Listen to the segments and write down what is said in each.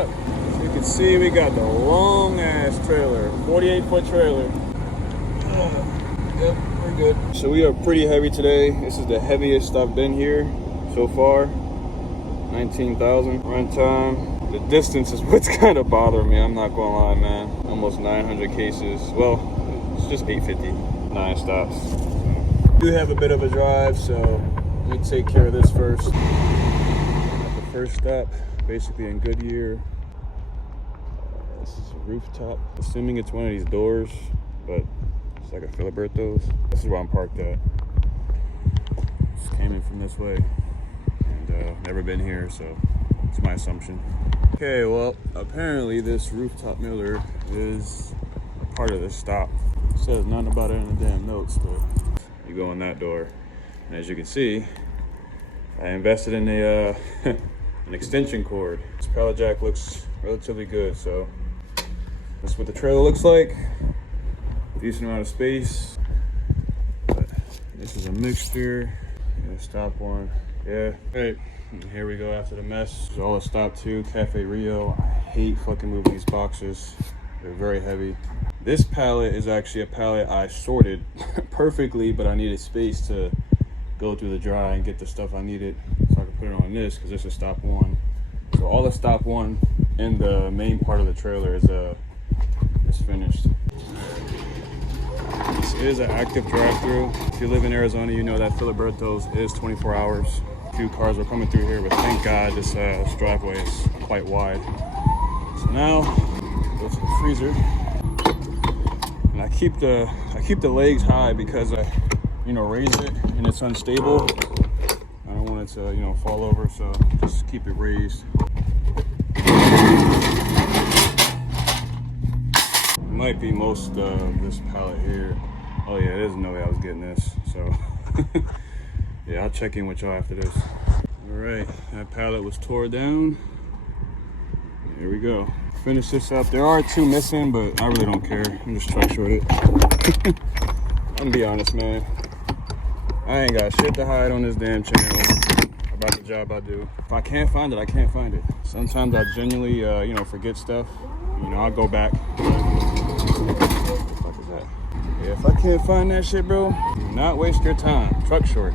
up. As you can see, we got the long ass trailer, 48-foot trailer. Yep, we're good. So we are pretty heavy today. This is the heaviest I've been here so far. 19,000 run time. The distance is what's kind of bothering me. I'm not gonna lie, man. Almost 900 cases. Well, it's just 850. 9 stops. We do have a bit of a drive, so let me take care of this first. At the first stop, basically in Goodyear. This is a rooftop. Assuming it's one of these doors, but it's like a Filiberto's. This is where I'm parked at. Just came in from this way, and never been here, so it's my assumption. Okay, well, apparently this rooftop miller is a part of this stop. It says nothing about it in the damn notes, but you go in that door, and as you can see, I invested in a an extension cord. This pallet jack looks relatively good, so that's what the trailer looks like. Decent amount of space, but this is a mixture. Stop one, yeah. Right, and here we go after the mess. This is all a stop to Cafe Rio. I hate fucking moving these boxes. They're very heavy. This pallet is actually a pallet I sorted perfectly, but I needed space to go through the dry and get the stuff I needed, so I can put it on this, because this is stop one. So all the stop one in the main part of the trailer is finished. This is an active drive-through. If you live in Arizona, you know that Filiberto's is 24 hours. A few cars were coming through here, but thank God this driveway is quite wide. So now, go to the freezer. And I keep the legs high because I, raise it and it's unstable. I don't want it to, fall over, so just keep it raised. Might be most of this pallet here. Oh yeah, there's no way I was getting this, so yeah, I'll check in with y'all after this. All right, that pallet was tore down. Here we go. Finish this up. There are 2 missing, but I really don't care. I'm just truck shorted. I'm gonna be honest, man. I ain't got shit to hide on this damn channel about the job I do. If I can't find it, I can't find it. Sometimes I genuinely, forget stuff. I'll go back. Yeah, if I can't find that shit, bro, do not waste your time. Truck short.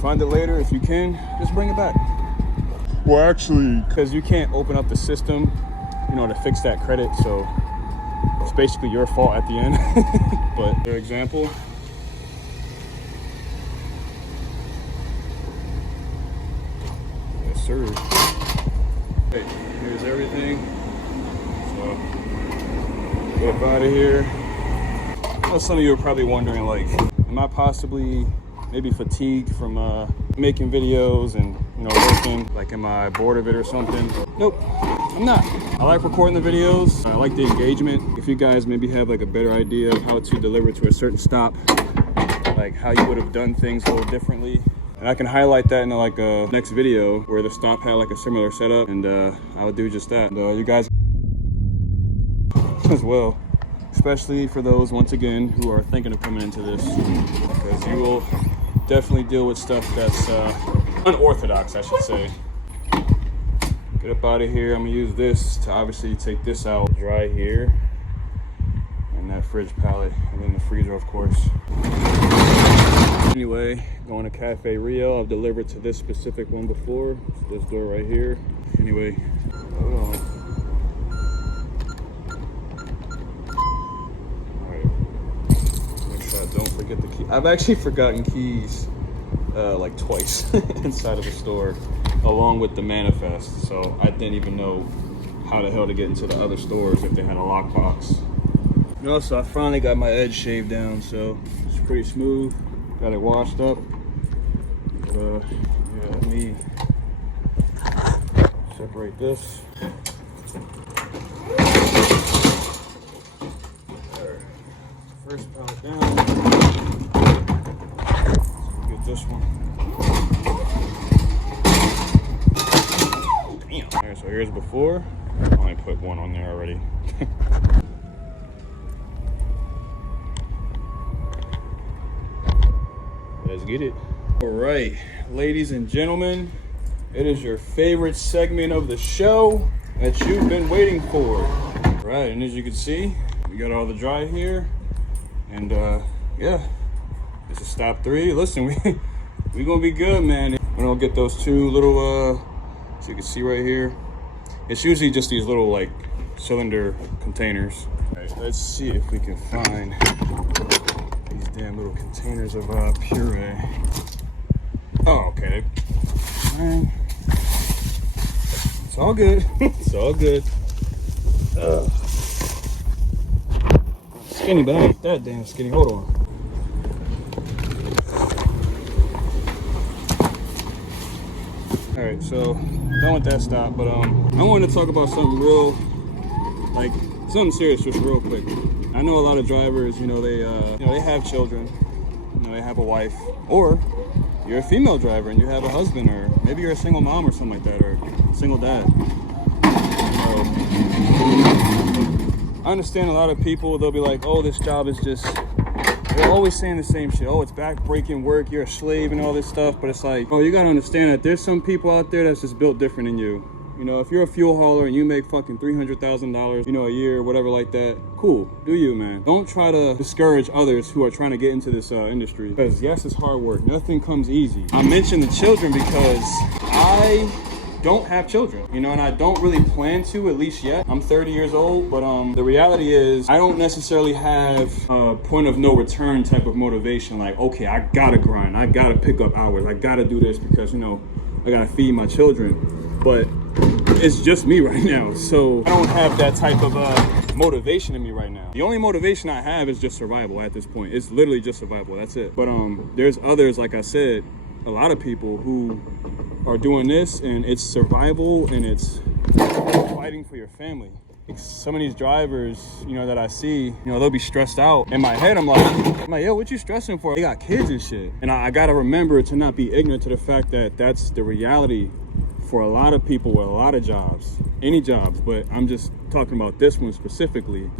Find it later if you can. Just bring it back. Well, actually, because you can't open up the system, to fix that credit. So it's basically your fault at the end. But for example, yes, sir. Okay, here's everything. So get up out of here. Well, some of you are probably wondering, like, am I possibly maybe fatigued from making videos and working? Like, am I bored of it or something? Nope, I'm not. I like recording the videos. I like the engagement. If you guys maybe have like a better idea of how to deliver to a certain stop, like how you would have done things a little differently, and I can highlight that in like a next video where the stop had like a similar setup, and I would do just that. And you guys as well. Especially for those, once again, who are thinking of coming into this, because you will definitely deal with stuff that's unorthodox, I should say. Get up out of here. I'm gonna use this to obviously take this out, dry here, and that fridge pallet, and then the freezer, of course. Anyway, going to Cafe Rio. I've delivered to this specific one before. It's this door right here. Anyway, hold on. Don't forget the key. I've actually forgotten keys like twice inside of the store, along with the manifest. So I didn't even know how the hell to get into the other stores if they had a lockbox. So I finally got my edge shaved down, so it's pretty smooth. Got it washed up. But yeah, let me separate this. First pallet down. Get this one. Damn. Alright, so here's before. I only put one on there already. Let's get it. All right, ladies and gentlemen, it is your favorite segment of the show. that you've been waiting for. Right, and as you can see, we got all the dry here. And yeah, this is stop 3. Listen, we gonna be good, man. We're gonna get those 2 little, so you can see right here. It's usually just these little like cylinder containers. All right, let's see if we can find these damn little containers of puree. Oh, okay. Man. It's all good. It's all good. Skinny, but I ain't that damn skinny. Hold on. All right, so done with that stop, but I wanted to talk about something real, like something serious, just real quick. I know a lot of drivers, they have children, they have a wife, or you're a female driver and you have a husband, or maybe you're a single mom or something like that, or a single dad. So, I understand a lot of people, they'll be like, oh, this job is just, they're always saying the same shit. Oh, it's back-breaking work, you're a slave and all this stuff. But it's like, oh, you gotta understand that there's some people out there that's just built different than you. If you're a fuel hauler and you make fucking $300,000, a year, whatever like that, cool, do you, man. Don't try to discourage others who are trying to get into this industry. Because yes, it's hard work, nothing comes easy. I mentioned the children because I don't have children, and I don't really plan to, at least yet. I'm 30 years old, but the reality is I don't necessarily have a point of no return type of motivation, like, okay, I gotta grind, I gotta pick up hours, I gotta do this because, I gotta feed my children. But it's just me right now, so I don't have that type of motivation in me right now. The only motivation I have is just survival at this point. It's literally just survival, that's it. But there's others, like I said, a lot of people who are doing this, and it's survival and it's fighting for your family. Some of these drivers, that I see, they'll be stressed out. In my head, I'm like, yo, what you stressing for? They got kids and shit. And I gotta remember to not be ignorant to the fact that that's the reality for a lot of people with a lot of jobs, any jobs, but I'm just talking about this one specifically.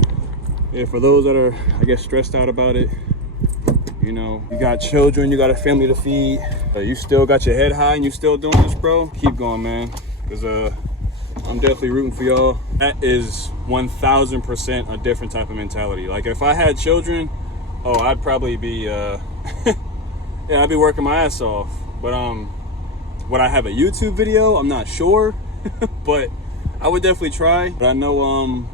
Yeah, for those that are, I guess, stressed out about it, you got children, you got a family to feed, you still got your head high and you still doing this, bro, keep going, man, because I'm definitely rooting for y'all. That is 1000% a different type of mentality. Like, if I had children, I'd probably be yeah, I'd be working my ass off. But would I have a YouTube video? I'm not sure. But I would definitely try. But I know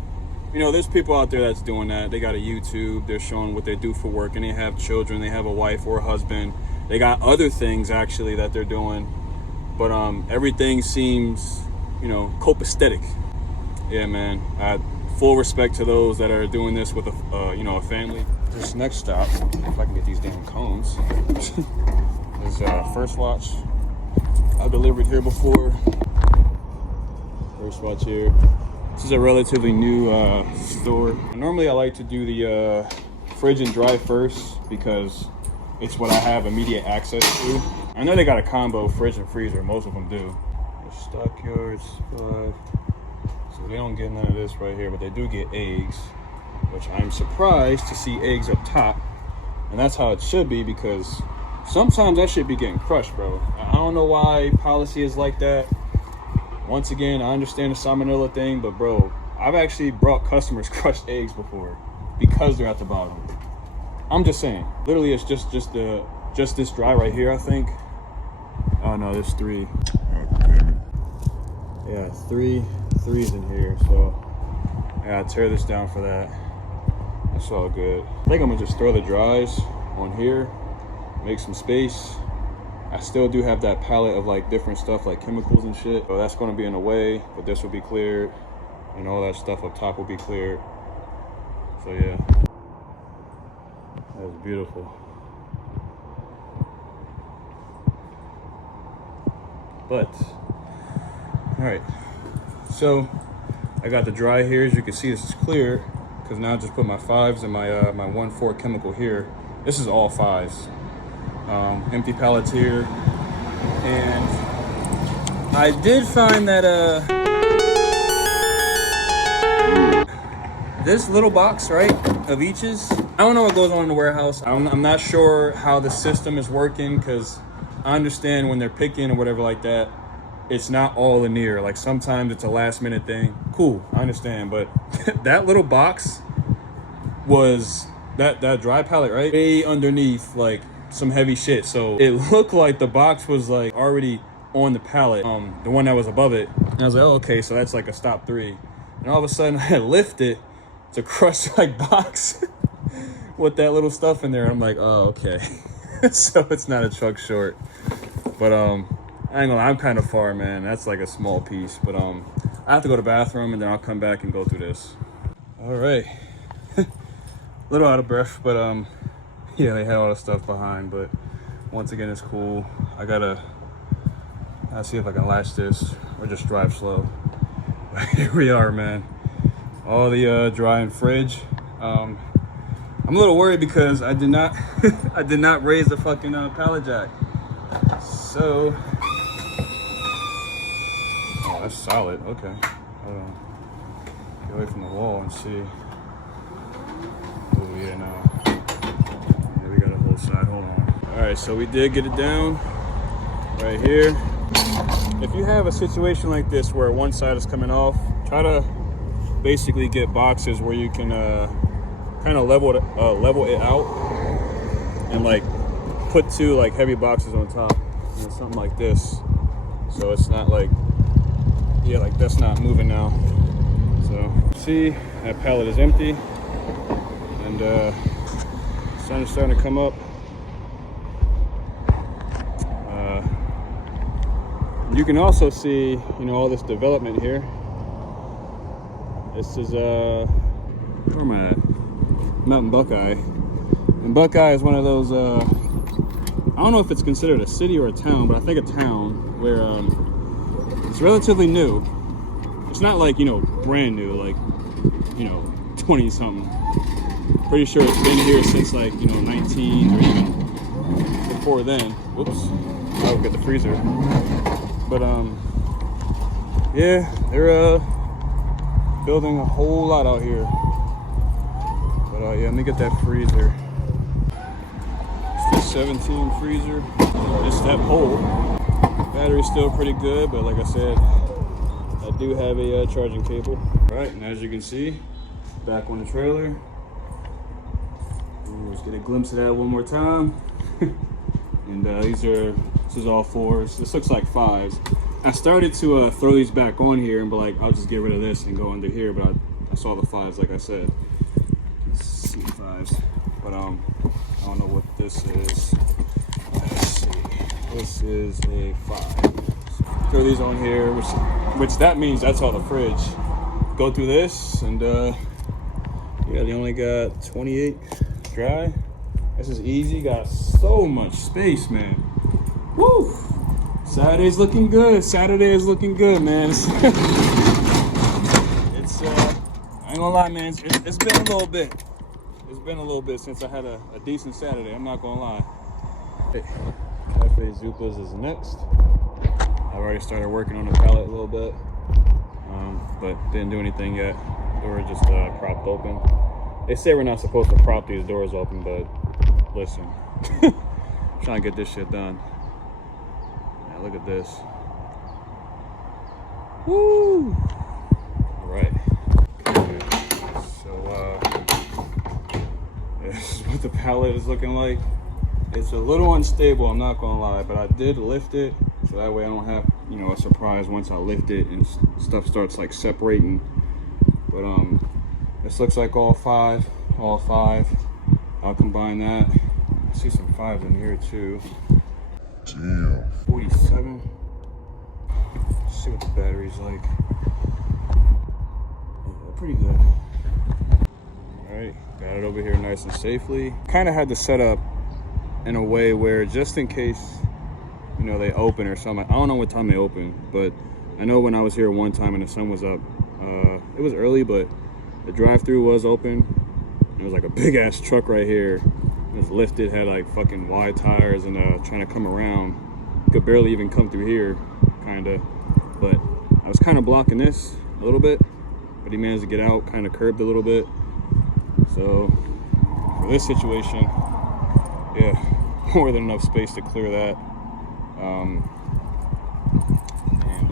there's people out there that's doing that. They got a YouTube, they're showing what they do for work, and they have children, they have a wife or a husband. They got other things actually that they're doing. But everything seems, copacetic. Yeah, man. I had full respect to those that are doing this with a family. This next stop, if I can get these damn cones, is First Watch. I've delivered here before. First Watch here. This is a relatively new store. Normally I like to do the fridge and dry first because it's what I have immediate access to. I know they got a combo fridge and freezer, most of them do. Stockyards, so they don't get none of this right here, but they do get eggs, which I'm surprised to see eggs up top. And that's how it should be, because sometimes that should be getting crushed, bro. I don't know why policy is like that. Once again, I understand the salmonella thing, but bro, I've actually brought customers crushed eggs before because they're at the bottom. I'm just saying, literally it's just this dry right here, I think. Oh no, there's 3. Yeah, threes in here, so I gotta tear this down for that. That's all good. I think I'm gonna just throw the dries on here, make some space. I still do have that palette of like different stuff like chemicals and shit, so that's gonna be in the way, but this will be cleared and all that stuff up top will be cleared. So yeah, that's beautiful. But all right, so I got the dry here. As you can see, this is clear because now I just put my 5s and my 1,4 chemical here. This is all 5s. Empty pallets here, and I did find that this little box, right, of eaches, I don't know what goes on in the warehouse. I'm not sure how the system is working, because I understand when they're picking or whatever like that, it's not all linear. Like sometimes it's a last minute thing. Cool, I understand, but that little box was that dry pallet right way underneath like some heavy shit. So it looked like the box was like already on the pallet, the one that was above it. And I was like, oh, okay, so that's like a stop 3. And all of a sudden I lift it to crush like box with that little stuff in there. I'm like, oh, okay. So it's not a truck short. But I ain't gonna lie, I'm kind of far, man. That's like a small piece. But I have to go to the bathroom and then I'll come back and go through this. All right. A little out of breath, but yeah, they had all the stuff behind, but once again, it's cool. I'll see if I can latch this or just drive slow. But here we are, man. All the dry and fridge. I'm a little worried because I did not I did not raise the fucking pallet jack. So, oh, that's solid. Okay, hold on. Get away from the wall and see. Oh yeah, no. Yeah, we got a whole side. Hold on. All right, so we did get it down right here. If you have a situation like this where one side is coming off, try to basically get boxes where you can kind of level it out and like put 2 like heavy boxes on top, you know, something like this, so it's not like, yeah, like that's not moving now. So see, that pallet is empty and sun is starting to come up. You can also see, you know, all this development here. This is where am I at? I'm out in Buckeye, and Buckeye is one of those I don't know if it's considered a city or a town, but I think a town where it's relatively new. It's not like, you know, brand new, like, you know, 20 something. Pretty sure it's been here since like, you know, 19 or even before then. Whoops, I'll get the freezer. But yeah, they're building a whole lot out here. But yeah, let me get that freezer. It's the 17 freezer. It's that pole. Battery's still pretty good, but like I said, I do have a charging cable. All right, and as you can see, back on the trailer. Let's get a glimpse of that one more time. And this is all 4s. This looks like 5s. I started to throw these back on here and be like, I'll just get rid of this and go under here, but I saw the 5s, like I said. Let's see, 5s. But I don't know what this is. Let's see. This is a 5. So throw these on here, which that means that's all the fridge. Go through this, and yeah, they only got 28 dry. This is easy. Got so much space, man. Woo! Saturday's looking good. Saturday is looking good, man. It's I ain't gonna lie, man. It's been a little bit. It's been a little bit since I had a decent Saturday. I'm not gonna lie. Hey, Cafe Zupas is next. I've already started working on the pallet a little bit, but didn't do anything yet. They were just propped open. They say we're not supposed to prop these doors open, but listen, I'm trying to get this shit done. Yeah, look at this. Woo! All right. Okay. So this is what the pallet is looking like. It's a little unstable, I'm not gonna lie, but I did lift it, so that way I don't have, you know, a surprise once I lift it and stuff starts like separating. But this looks like all 5. I'll combine that. I see some 5s in here too. Damn. 47. Let's see what the battery's like. Yeah, pretty good. All right, got it over here nice and safely. Kind of had to set up in a way where just in case, you know, they open or something. I don't know what time they open, but I know when I was here one time and the sun was up, it was early, but the drive-through was open. It was like a big ass truck right here. It was lifted, had like fucking wide tires, and trying to come around. Could barely even come through here, kinda. But I was kind of blocking this a little bit, but he managed to get out, kind of curbed a little bit. So for this situation, yeah, more than enough space to clear that. And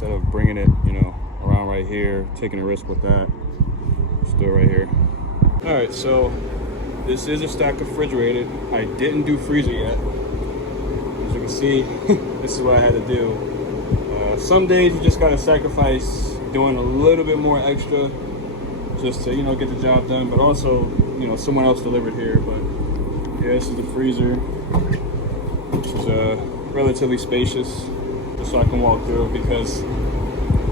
instead of bringing it, you know, around right here, taking a risk with that. Just do it right here. All right, so this is a stack refrigerated. I didn't do freezer yet. As you can see, this is what I had to do. Some days you just gotta sacrifice doing a little bit more extra just to, you know, get the job done, but also, you know, someone else delivered here. But yeah, this is the freezer, which is relatively spacious, just so I can walk through, because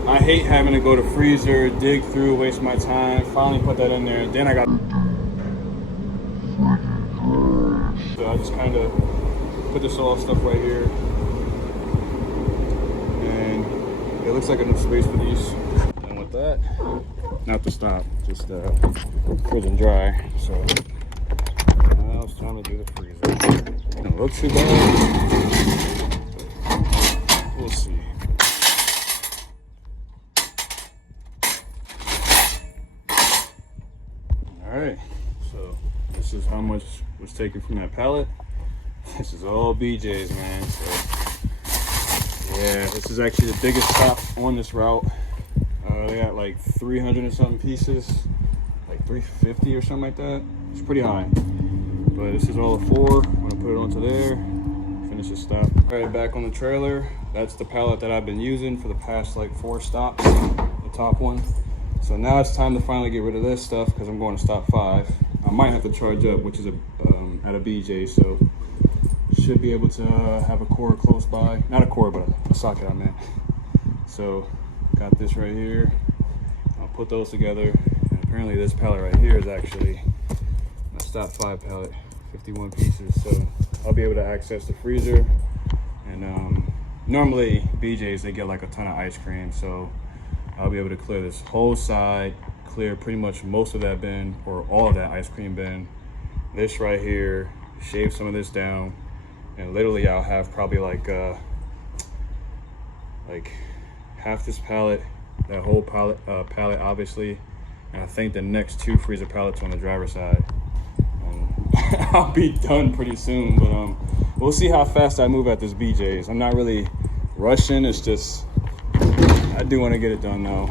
I hate having to go to freezer, dig through, waste my time, finally put that in there, and then I got, so I just kind of put this all stuff right here, and it looks like enough space for these. And with that, not to stop, just fridge and dry. So now it's time to do the freezer. Don't look too bad. We'll see. All right, so this is how much was taken from that pallet. This is all BJ's, man. So yeah, this is actually the biggest stop on this route. They got like 300 and something pieces, like 350 or something like that. It's pretty high. But this is all of 4. I'm gonna put it onto there, finish this stop. All right, back on the trailer. That's the pallet that I've been using for the past like 4 stops, the top one. So now it's time to finally get rid of this stuff because I'm going to stop 5. I might have to charge up, which is at a BJ, so should be able to have a cord close by. Not a cord, but a socket, I meant. So got this right here. I'll put those together. And apparently this pallet right here is actually a stop 5 pallet, 51 pieces. So I'll be able to access the freezer. And normally BJ's, they get like a ton of ice cream. So I'll be able to clear this whole side, clear pretty much most of that bin, or all of that ice cream bin. This right here, shave some of this down, and literally I'll have probably like half this pallet, that whole pallet obviously, and I think the next 2 freezer pallets on the driver's side. I'll be done pretty soon, but we'll see how fast I move at this BJ's. I'm not really rushing, it's just I do want to get it done though.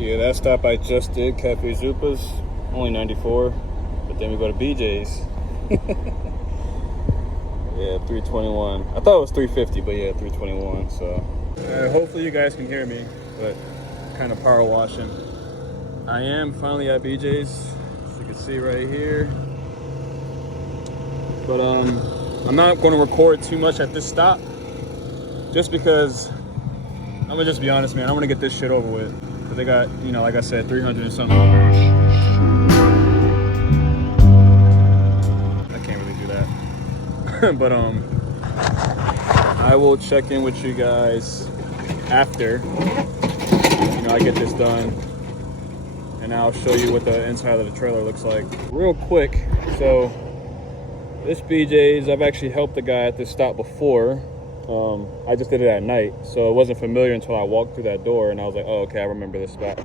Yeah, that stop I just did, Cafe Zupa's, only 94, but then we go to BJ's. Yeah, 321. I thought it was 350, but yeah, 321. So hopefully you guys can hear me, but kind of power washing. I am finally at BJ's, as you can see right here. But I'm not going to record too much at this stop, just because I'm gonna just be honest, man. I want to get this shit over with, because they got, you know, like I said, 300 and something. I can't really do that. But I will check in with you guys after, you know, I get this done, and I'll show you what the inside of the trailer looks like real quick. So this BJ's, I've actually helped the guy at this stop before. I just did it at night, so it wasn't familiar until I walked through that door, and I was like, oh, okay, I remember this spot.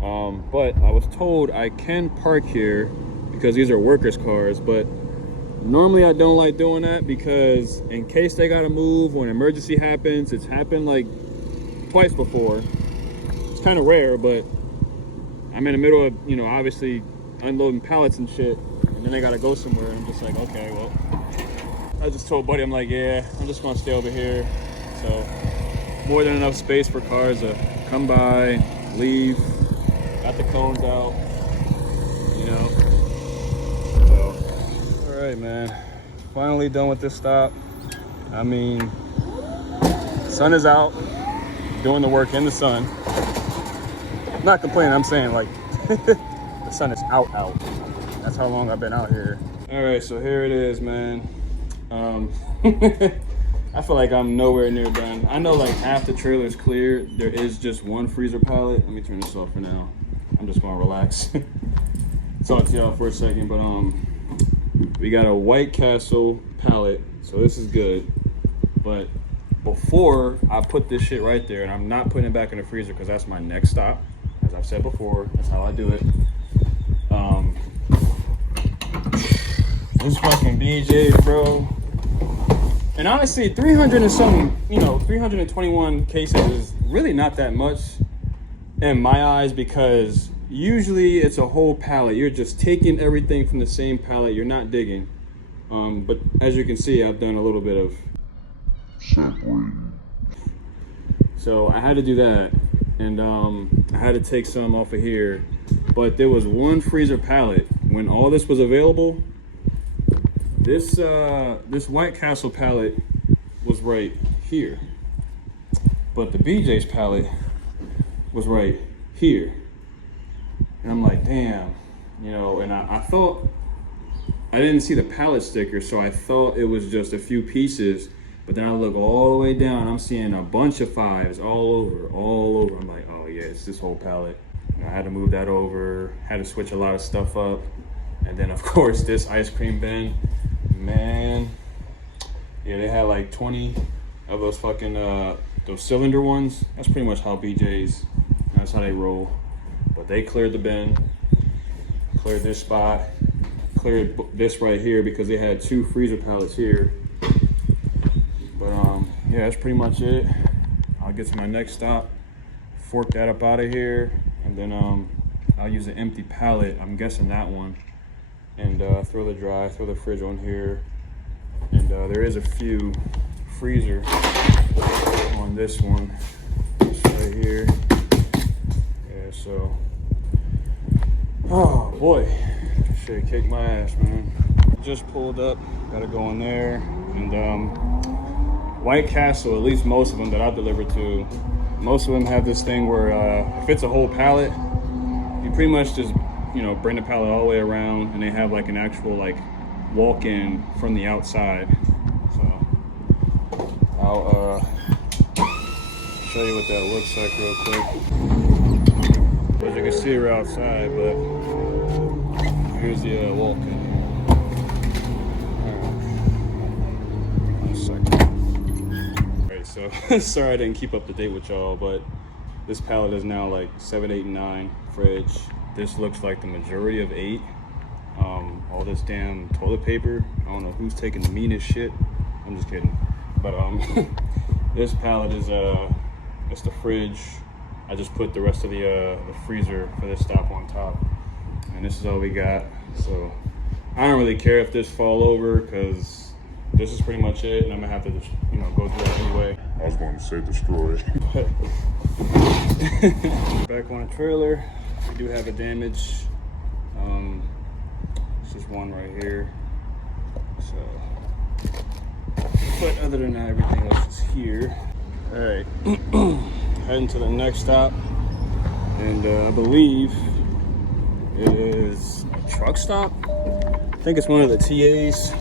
But I was told I can park here because these are workers' cars, but normally I don't like doing that, because in case they gotta move or an emergency happens. It's happened like twice before. It's kind of rare, but I'm in the middle of, you know, obviously unloading pallets and shit, and then they gotta go somewhere, and I'm just like, okay, well, I just told Buddy, I'm like, yeah, I'm just gonna stay over here. So more than enough space for cars to come by, leave, got the cones out, you know. So, all right, man, finally done with this stop. I mean, sun is out, doing the work in the sun. I'm not complaining, I'm saying like, the sun is out. That's how long I've been out here. All right, so here it is, man. I feel like I'm nowhere near done. I know like half the trailer is clear. There is just one freezer pallet. Let me turn this off for now. I'm just gonna relax. Talk to y'all for a second, but we got a White Castle pallet, so this is good. But before I put this shit right there, and I'm not putting it back in the freezer because that's my next stop. As I've said before, that's how I do it. This fucking BJ, bro. And honestly, 300 and something, 321 cases is really not that much in my eyes, because usually it's a whole pallet. You're just taking everything from the same pallet. You're not digging. But as you can see, I've done a little bit of separating. So I had to do that, and I had to take some off of here. But there was one freezer pallet when all this was available. This White Castle pallet was right here, but the BJ's pallet was right here. And I'm like, damn, and I thought, I didn't see the pallet sticker, so I thought it was just a few pieces. But then I look all the way down, I'm seeing a bunch of 5s all over. I'm like, oh yeah, it's this whole pallet. I had to move that over, had to switch a lot of stuff up. And then of course this ice cream bin, man, yeah, they had like 20 of those fucking those cylinder ones. That's pretty much how BJ's, that's how they roll. But they cleared the bin, cleared this spot, cleared this right here, because they had 2 freezer pallets here. But yeah, that's pretty much it. I'll get to my next stop, fork that up out of here, and then I'll use an empty pallet, I'm guessing that one, and throw the fridge on here. And there is a few freezer on this one, this right here. Yeah, so, oh boy, shit kicked my ass, man. Just pulled up, gotta go in there, and White Castle, at least most of them that I've delivered to, most of them have this thing where if it's a whole pallet, you pretty much just, bring the pallet all the way around, and they have like an actual like walk-in from the outside. So I'll show you what that looks like real quick. As you can see, we're outside, but here's the walk-in. So sorry I didn't keep up to date with y'all, but this pallet is now like 7, 8, and 9 fridge. This looks like the majority of 8. All this damn toilet paper, I don't know who's taking the meanest shit. I'm just kidding. But this pallet is it's the fridge. I just put the rest of the freezer for this stop on top, and this is all we got. So I don't really care if this fall over, because this is pretty much it, and I'm gonna have to just, go through it anyway. I was going to say destroy. Back on the trailer, we do have a damage. This is one right here. So, but other than that, everything else is here. All right, heading to the next stop, and I believe it is a truck stop. I think it's one of the TAs.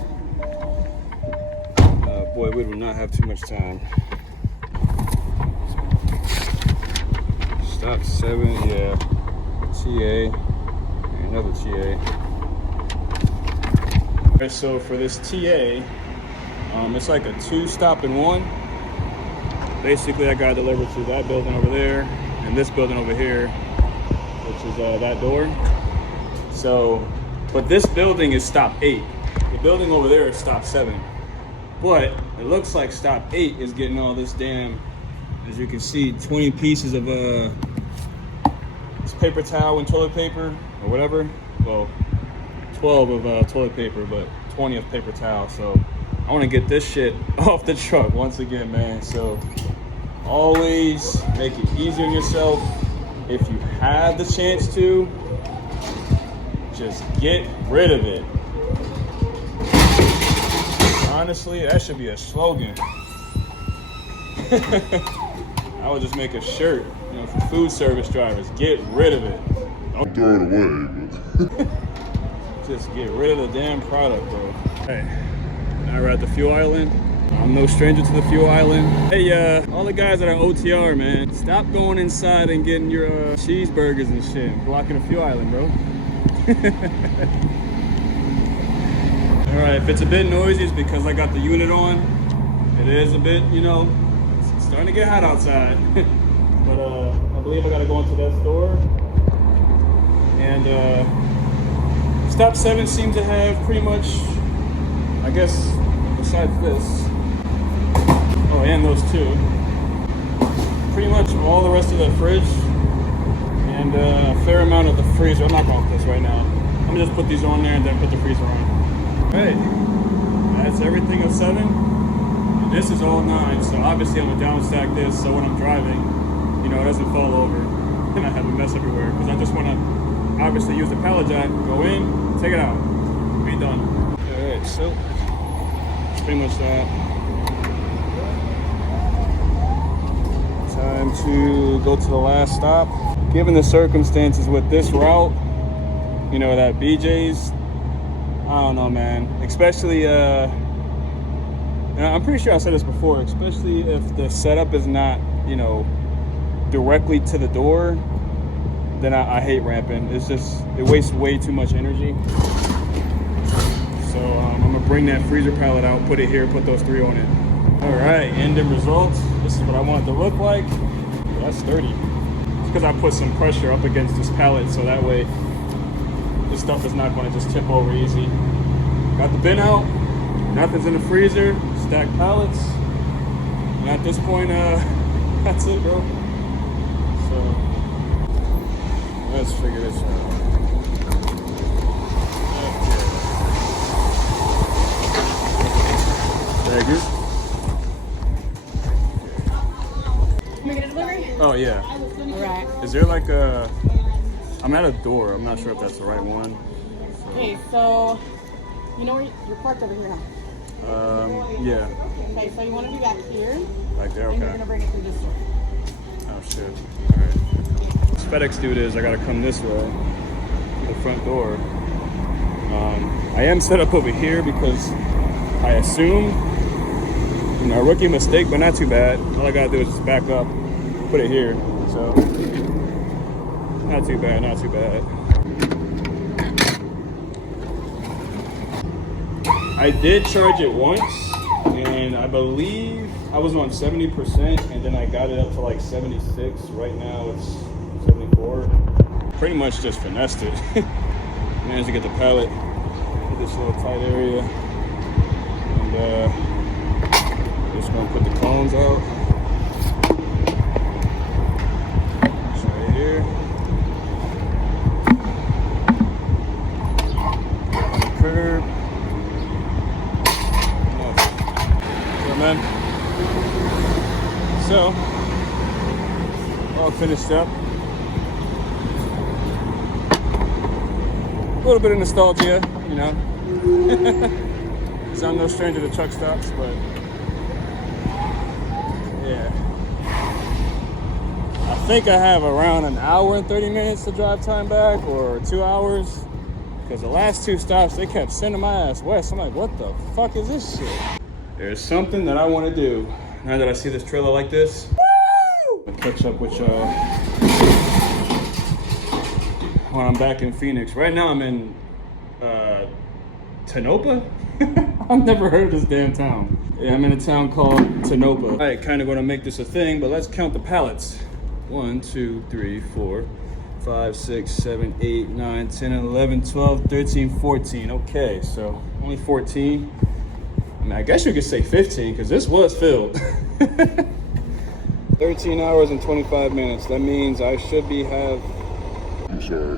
Boy, we do not have too much time. Stop 7, yeah. TA, another TA. Okay, so for this TA, it's like a 2-stop in 1. Basically, I got delivered to that building over there and this building over here, which is that door. So, but this building is stop 8. The building over there is stop 7. But it looks like stop 8 is getting all this damn, as you can see, 20 pieces of this paper towel and toilet paper or whatever. Well, 12 of toilet paper, but 20 of paper towel. So I want to get this shit off the truck once again, man. So always make it easy on yourself. If you have the chance to, just get rid of it. Honestly, that should be a slogan. I would just make a shirt, for food service drivers. Get rid of it. Don't throw it away, but just get rid of the damn product, bro. Hey, now we're at the fuel island. I'm no stranger to the fuel island. Hey, all the guys that are OTR, man, stop going inside and getting your cheeseburgers and shit, blocking the fuel island, bro. All right, if it's a bit noisy, it's because I got the unit on. It is a bit, it's starting to get hot outside. But I believe I gotta go into that store. And stop 7 seems to have pretty much, I guess, besides this, Oh, and those two. Pretty much all the rest of the fridge and a fair amount of the freezer. I'm not going with this right now. I'm gonna just put these on there and then put the freezer on. Hey, that's everything of 7. And this is all 9. So obviously I'm gonna downstack this so when I'm driving, you know, it doesn't fall over and I have a mess everywhere. Because I just wanna obviously use the pallet jack, go in, take it out, be done. All right, so that's pretty much that. Time to go to the last stop. Given the circumstances with this route, you know, that BJ's, I don't know, man. Especially, and I'm pretty sure I said this before, especially if the setup is not, you know, directly to the door, then I hate ramping. It's just, it wastes way too much energy. So I'm gonna bring that freezer pallet out, put it here, put those 3 on it. All right, ending results. This is what I want it to look like. That's sturdy. It's because I put some pressure up against this pallet so that way this stuff is not going to just tip over easy. Got the bin out. Nothing's in the freezer. Stacked pallets. And at this point, that's it, bro. So let's figure this out. Okay. Thank you. Oh yeah. Alright. Is there like a? I'm at a door. I'm not sure if that's the right one. So. Okay, so you know where you're parked over here now. Yeah. Okay, so you want to do that here. Like there. And you're Okay. gonna bring it through this door. Oh shit. All right. This FedEx dude is. I gotta come this way to the front door. I am set up over here because I assume, you know, a rookie mistake, but not too bad. All I gotta do is just back up, put it here. So not too bad, not too bad. I did charge it once, and I believe I was on 70%, and then I got it up to like 76. Right now it's 74. Pretty much just finessed it. Managed to get the pallet in this little tight area, and just gonna put the cones out. Right here. Curb. Man. So, all finished up. A little bit of nostalgia, you know. So I'm no stranger to truck stops, but yeah. I think I have around an hour and 30 minutes to drive time back, or 2 hours. Because the last 2 stops, they kept sending my ass west. I'm like, what the fuck is this shit? There's something that I want to do now that I see this trailer like this. Woo! I'll catch up with y'all when I'm back in Phoenix. Right now I'm in Tonopah? I've never heard of this damn town. Yeah, I'm in a town called Tonopah. I kind of going to make this a thing, but let's count the pallets. 1, 2, 3, 4, 5, 6, 7, 8, 9, 10, 11, 12, 13, 14. Okay, so only 14. I mean, I guess you could say 15 because this was filled. 13 hours and 25 minutes. That means I should I'm sorry.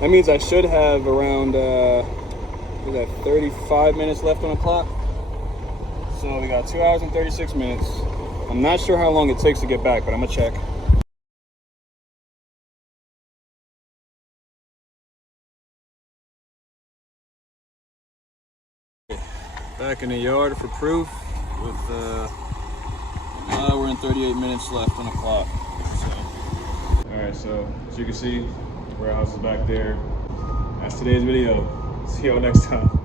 That means I should have around, what is that, 35 minutes left on the clock. So we got 2 hours and 36 minutes. I'm not sure how long it takes to get back, but I'm gonna check. Back in the yard for proof with an hour and 38 minutes left on the clock. So, all right, so as you can see, warehouse is back there. That's today's video. See y'all next time.